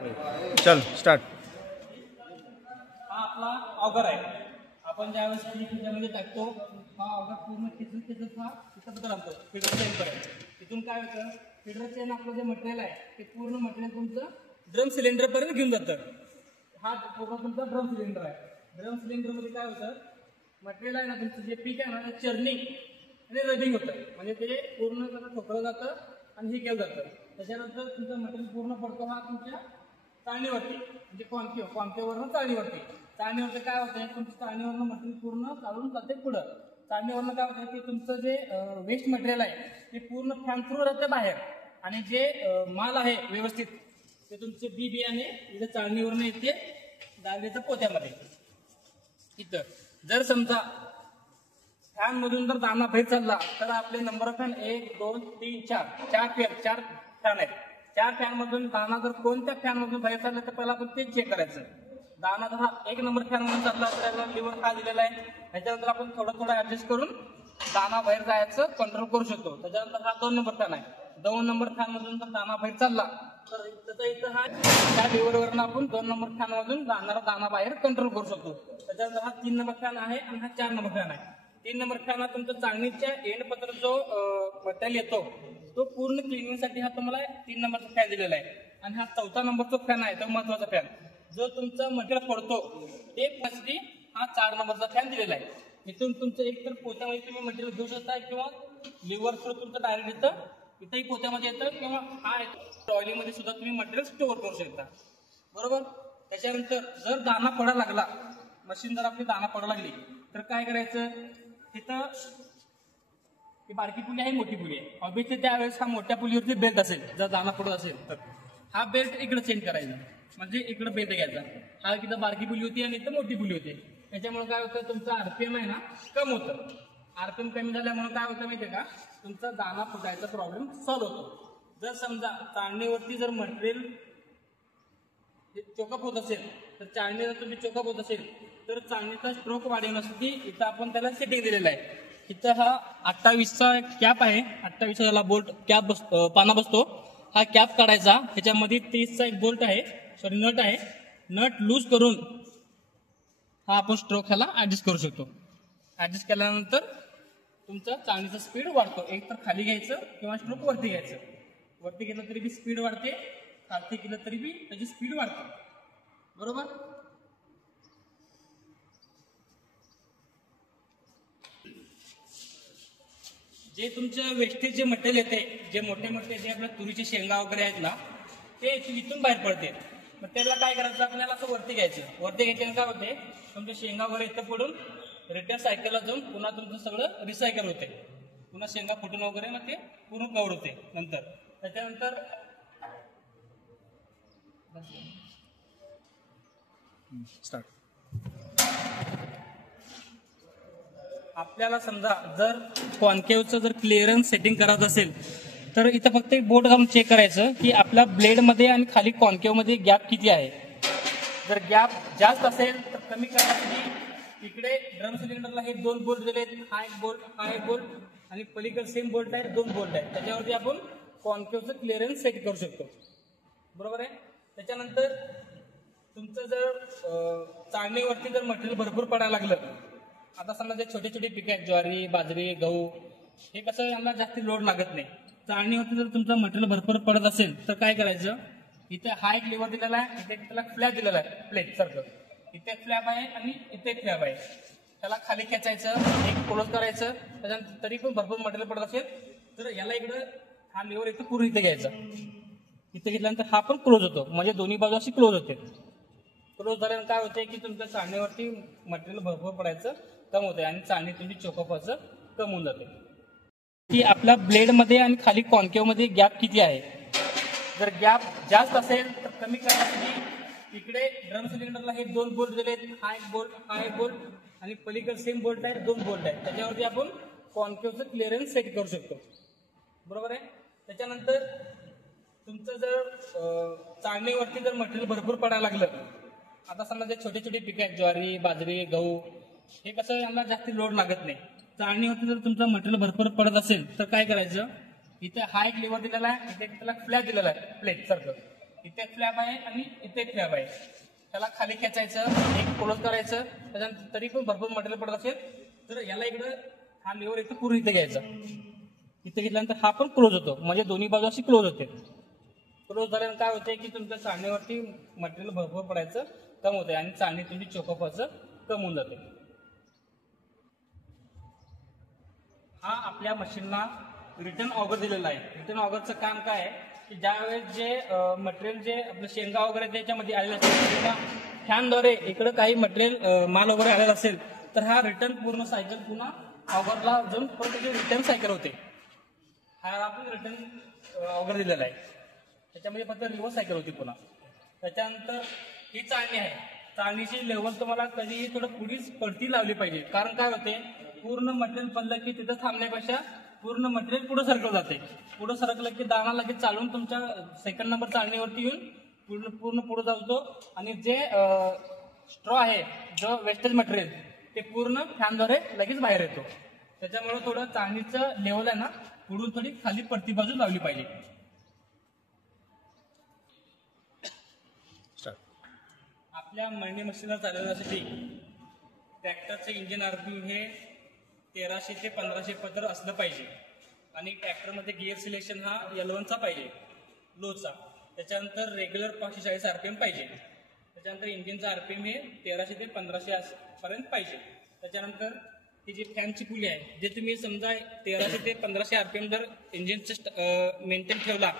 चल स्टार्ट. हा आपला ऑगर आहे. आपण ज्यावेळेस त्याच्यामध्ये टाकतो हा ऑगर पूर्ण खेचत हा तिथं आणतो फिडर चेन पर्यंत. तिथून काय होतं, फिडर चेन आपलं जे मटेरियल आहे ते पूर्ण मटेरियल तुमचं ड्रम सिलेंडर पर्यंत घेऊन जातं. हा पूर्ण तुमचा ड्रम सिलेंडर आहे. ड्रम सिलेंडर मध्ये काय होतं, मटेरियल आहे ना तुमचं जे पीक आहे ना चर्निंग आणि रबिंग होतं. म्हणजे ते पूर्ण त्याला ठोकलं जातं आणि हे केलं जातं. त्याच्यानंतर तुमचं मटेरियल पूर्ण पडतो हा तुमच्या चाळणीवरती, म्हणजे कॉन्केवरनं चाळणीवरती. चाळणीवरती काय होतं, तुमचं चाळणीवरनं मटेरियल पूर्ण चालून जाते पुढं. चाळणीवरनं काय होतं की तुमचं जे वेस्ट मटेरियल आहे ते पूर्ण फॅन थ्रू राहतं बाहेर, आणि जे माल आहे व्यवस्थित ते तुमचे बी बियाणे इथं चाळणीवरनं येते डाळीच्या पोत्यामध्ये. इथं जर समजा फॅन मधून जर दाना बाहेर चालला तर आपले नंबर ऑफ फॅन 1 2 3 4 चार फॅन आहेत. 4 फॅन मधून दाना जर कोणत्या फॅन मधून बाहेर चालला तर पहिला आपण तेच चेक करायचं. दाना जर हा 1 नंबर फॅन मधून चालला तर याला लिव्हर हा दिलेला आहे. त्याच्यानंतर आपण थोडं ऍडजस्ट करून दाना बाहेर जायचं कंट्रोल करू शकतो. त्याच्यानंतर हा 2 नंबर फॅन आहे. 2 नंबर फॅन मधून जर दाना बाहेर चालला तर इथं हा त्या लिव्हरवरनं आपण 2 नंबर फॅन मधून जाणारा दाना बाहेर कंट्रोल करू शकतो. त्याच्यानंतर हा 3 नंबर फॅन आहे आणि हा 4 नंबर फॅन आहे. 3 नंबर फॅन हा तुमचा चाळणीच्या एंड पत्र जो मटेरियल येतो तो पूर्ण क्लिनिंगसाठी हा तुम्हाला 3 नंबरचा फॅन दिलेला आहे. आणि हा 4था नंबरचा फॅन आहे तो महत्वाचा फॅन, जो तुमचा मटेरियल पडतो ते पॉझिटिव हा 4 नंबरचा फॅन दिलेला आहे. इथून तुमचं एक तर पोत्यामध्ये तुम्ही मटेरियल घेऊ शकता किंवा लिव्हर थ्रू तुमचं डायरेक्ट इथंही पोत्यामध्ये येतं, किंवा हा ट्रॉलीमध्ये सुद्धा तुम्ही मटेरियल स्टोअर करू शकता. बरोबर. त्याच्यानंतर जर दाना पडायला लागला, मशीन जर आपली दाना पडायला लागली तर काय करायचं, तिथं ही बारकी पुली आहे मोठी पुली आहे. ऑब्विसली त्यावेळेस हा मोठ्या पुलीवरती बेल्ट असेल, जर दाना पडत असेल तर हा बेल्ट इकडे चेंज करायचा, म्हणजे इकडे बेल्ट घ्यायचा. हा इथं बारकी पुली होती आणि इथं मोठी पुली होती. त्याच्यामुळे काय होतं, तुमचं आरपीएम आहे ना कम होतं. आरपीएम कमी झाल्यामुळे काय होतं माहितीये का, तुमचा दाना फुटायचा प्रॉब्लेम सॉल्व्ह होतो. जर समजा चाळणीवरती जर मटेरियल चोकअप होत असेल तर चाळणीला तुम्ही चोकअप होत असेल तर चाळणीचा स्ट्रोक वाढवण्यासाठी इथं आपण त्याला सेटिंग दिलेलं आहे. इथं हा 28चा कॅप आहे. 28चा याला बोल्ट कॅप पाना बसतो. हा कॅप काढायचा. त्याच्यामध्ये 30चा एक बोल्ट आहे, सॉरी नट आहे. नट लूज करून हा आपण स्ट्रोक ह्याला ऍडजस्ट करू शकतो. ऍडजस्ट केल्यानंतर तुमचा चाळणीचा स्पीड वाढतो. एक तर खाली घ्यायचं किंवा स्ट्रोक वरती घ्यायचं. वरती घेतलं तरी बी स्पीड वाढते, खालती केलं तरी बी त्याची स्पीड वाढते. बरोबर. जे तुमचं वेस्टेज जे मटेरियल येते, जे मोठे जे आपल्या तुरीचे शेंगा वगैरे आहेत ना ते इथून बाहेर पडते. मग त्याला काय करायचं, आपल्याला असं वरती घ्यायचं. वरती घेतल्यानं काय होते, तुमचे शेंगा वगैरे इथं पडून रिटर्न सायकलला जाऊन पुन्हा तुमचं सगळं रिसायकल होते. पुन्हा शेंगा फुटून वगैरे ना ते पूर्ण कव्हर होते. नंतर त्याच्यानंतर स्टार्ट. आपल्याला समजा जर कॉन्केवचं जर क्लिअरन्स सेटिंग करायचं असेल तर इथं फक्त एक बोर्ड घालून चेक करायचं की आपल्या ब्लेडमध्ये आणि खाली कॉन्केवमध्ये गॅप किती आहे. जर गॅप जास्त असेल तर कमी करण्यासाठी इकडे ड्रम सिलेंडरला हे 2 बोल्ट दिले, हा एक बोल्ट आणि पलीकडे सेम बोल्ट आहे, 2 बोल्ट आहेत. त्याच्यावरती आपण कॉन्केवचं क्लिअरन्स सेट करू शकतो. बरोबर आहे. त्याच्यानंतर तुमचं जर चाळणीवरती जर मटेरियल भरपूर पडायला लागलं, आता समजा जे छोटे पिकं आहेत, ज्वारी, बाजरी, गहू, हे कसं यांना जास्त लोड लागत नाही. चाळणीवरती जर तुमचं मटेरियल भरपूर पडत असेल तर काय करायचं, इथे हा एक लिव्हर दिलेला आहे, इथे त्याला फ्लॅप दिलेला आहे, प्लेट सारखं. इथे फ्लॅप आहे आणि इथे फ्लॅप आहे. त्याला खाली खेचायचं, एक क्लोज करायचं. त्याच्यानंतर तरी पण भरपूर मटेरियल पडत असेल तर याला इकडं हा लिव्हर इथं पूर्ण इथे घ्यायचा. इथे घेतल्यानंतर हा पण क्लोज होतो, म्हणजे दोन्ही बाजू अशी क्लोज होते. क्लोज झाल्यानंतर काय होते की तुमच्या चाळणीवरती मटेरियल भरपूर पडायचं कम होते आणि चाळणी तुमची चोकअपाचं कम होऊन जाते. की आपल्या ब्लेडमध्ये आणि खाली कॉन्केवमध्ये गॅप किती आहे. जर गॅप जास्त असेल तर कमी करण्यासाठी इकडे ड्रम सिलेंडरला हे 2 बोल्ट दिले, हा एक बोल्ट आणि पलीकडे सेम बोल्ट आहे, 2 बोल्ट आहेत. त्याच्यावरती आपण कॉन्केवचं क्लिअरन्स सेट करू शकतो. बरोबर आहे. त्याच्यानंतर तुमचं जर चाळणीवरती जर मटेरियल भरपूर पडायला लागलं, आता समजा जे छोटे पिकं आहेत, ज्वारी, बाजरी, गहू, हे कसं यांना जास्त लोड लागत नाही. चाळणीवरती जर तुमचं मटेरियल भरपूर पडत असेल तर काय करायचं, इथे हा एक लिव्हर दिलेला आहे, इथे त्याला फ्लॅप दिलेला आहे, प्लेट सारखं. इथे फ्लॅप आहे आणि इथे फ्लॅप आहे. त्याला खाली खेचायचं, एक क्लोज करायचं. त्याच्यानंतर तरी पण भरपूर मटेरियल पडत असेल तर याला इकडं हा लेवर इथं पूर्ण इथे घ्यायचा. इथे घेतल्यानंतर हा पण क्लोज होतो, म्हणजे दोन्ही बाजू अशी क्लोज होते. क्लोज झाल्यानंतर काय होते की तुमच्या चाळणीवरती मटेरियल भरपूर पडायचं कम होते आणि चाळणी तुमची चोकोपाचं कम होऊन जाते. हा आपल्या मशीनला रिटर्न ऑगर दिलेला आहे. रिटर्न ऑगरचं काम काय आहे की ज्यावेळेस जे मटेरियल जे आपलं शेंगा वगैरे त्याच्यामध्ये आलेलं असेल किंवा फॅनद्वारे इकडे काही मटेरियल माल वगैरे आलेला असेल तर हा रिटर्न पूर्ण सायकल पुन्हा ऑगरला जाऊन परत रिटर्न सायकल होते. हा आपण रिटर्न ऑगर दिलेला आहे. त्याच्यामध्ये फक्त रिव्हर्स सायकल होती पुन्हा. त्याच्यानंतर ही चाळणी आहे. चाळणीची लेवल तुम्हाला कधीही थोडं पुढीच पडती लावली पाहिजे. कारण काय होते पूर्ण मटेरियल पडलं की तिथं थांबण्यापेक्षा पूर्ण मटेरियल पुढे सरकलं जाते. पुढे सरकलं की दाणा लगेच चालून तुमच्या सेकंड नंबर चाळणीवरती येऊन पूर्ण पुढे जातो आणि जे स्ट्रॉ आहे जो वेस्टेज मटेरियल ते पूर्ण फॅनद्वारे लगेच बाहेर येतो. त्याच्यामुळे थोडं चाळणीचं लेवल आहे ना पुढून थोडी खाली पडती बाजू लावली पाहिजे. आपल्या मळणी मशीनला चालवण्यासाठी ट्रॅक्टरचे इंजिन आरपीएम हे 1300 ते 1500 पत्र असलं पाहिजे आणि ट्रॅक्टरमध्ये गिअर सिलेक्शन हा L1 चा पाहिजे लोचा. त्याच्यानंतर रेग्युलर 540 आरपीएम पाहिजे. त्याच्यानंतर इंजिनचा आरपीएम हे 1300 ते 1500 पर्यंत पाहिजे. त्याच्यानंतर ही जी फॅनची पुली आहे जे तुम्ही समजा 1300 ते 1500 आरपीएम जर इंजिनचं मेंटेन ठेवला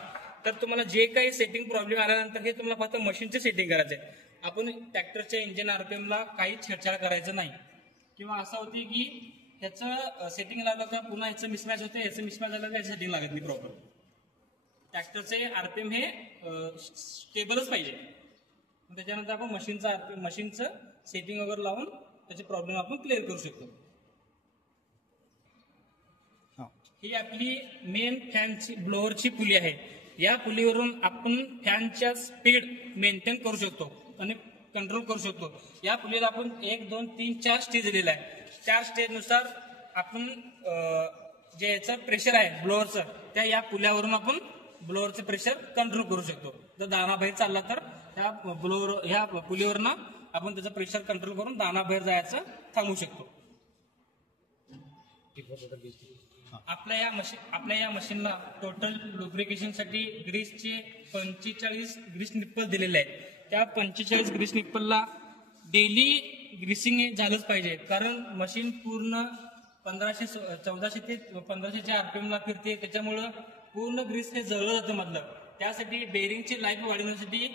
तर तुम्हाला जे काही सेटिंग प्रॉब्लेम आल्यानंतर हे तुम्हाला फक्त मशीनचे सेटिंग करायचे. आपण ट्रॅक्टरच्या इंजिन आरपीएमला काही छेडछाड करायचं नाही. किंवा असं होते की ह्याचं सेटिंग लागलं का पुन्हा ह्याचं मिसमॅच होते, ह्याचं मिसमॅच झालं त्याची सेटिंग लागत नाही प्रॉपर. ट्रॅक्टरचे आरपीएम हे स्टेबलच पाहिजे. त्याच्यानंतर आपण मशीनचं सेटिंग वगैरे लावून त्याचे प्रॉब्लेम आपण क्लिअर करू शकतो. ही आपली मेन फॅनची ब्लोअरची पुली आहे. या पुलीवरून आपण फॅनच्या स्पीड मेंटेन करू शकतो आणि कंट्रोल करू शकतो. या पुलीला आपण 1, 2, 3, 4 स्टेज दिलेला आहे. 4 स्टेजनुसार आपण जे याचं प्रेशर आहे ब्लोअरचं त्या या पुल्यावरून आपण ब्लोअरचं प्रेशर कंट्रोल करू शकतो. जर दाणा बाहेर चालला तर ह्या पुलीवरनं आपण त्याचं प्रेशर कंट्रोल करून दाणा बाहेर जायचं थांबवू शकतो. आपल्या या मशीनला टोटल लुब्रिकेशनसाठी ग्रीसचे 45 ग्रीस निप्पल दिलेले आहेत. त्या 45 ग्रीस निप्पलला डेली ग्रीसिंग झालंच पाहिजे. कारण मशीन पूर्ण 1400 ते 1500 आरपीएमला फिरते. त्याच्यामुळं पूर्ण ग्रीस हे जळलं जातं मधलं. त्यासाठी बेरिंगची लाईफ वाढवण्यासाठी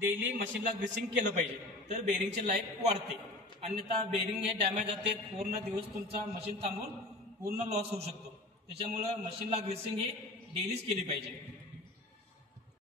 डेली मशीनला ग्रीसिंग केलं पाहिजे तर बेरिंगची लाईफ वाढते. अन्यथा बेरिंग हे डॅमेज जाते. पूर्ण दिवस तुमचा मशीन थांबून पूर्ण लॉस होऊ शकतो. त्याच्यामुळं मशीनला ग्रीसिंग ही डेलीच केली पाहिजे.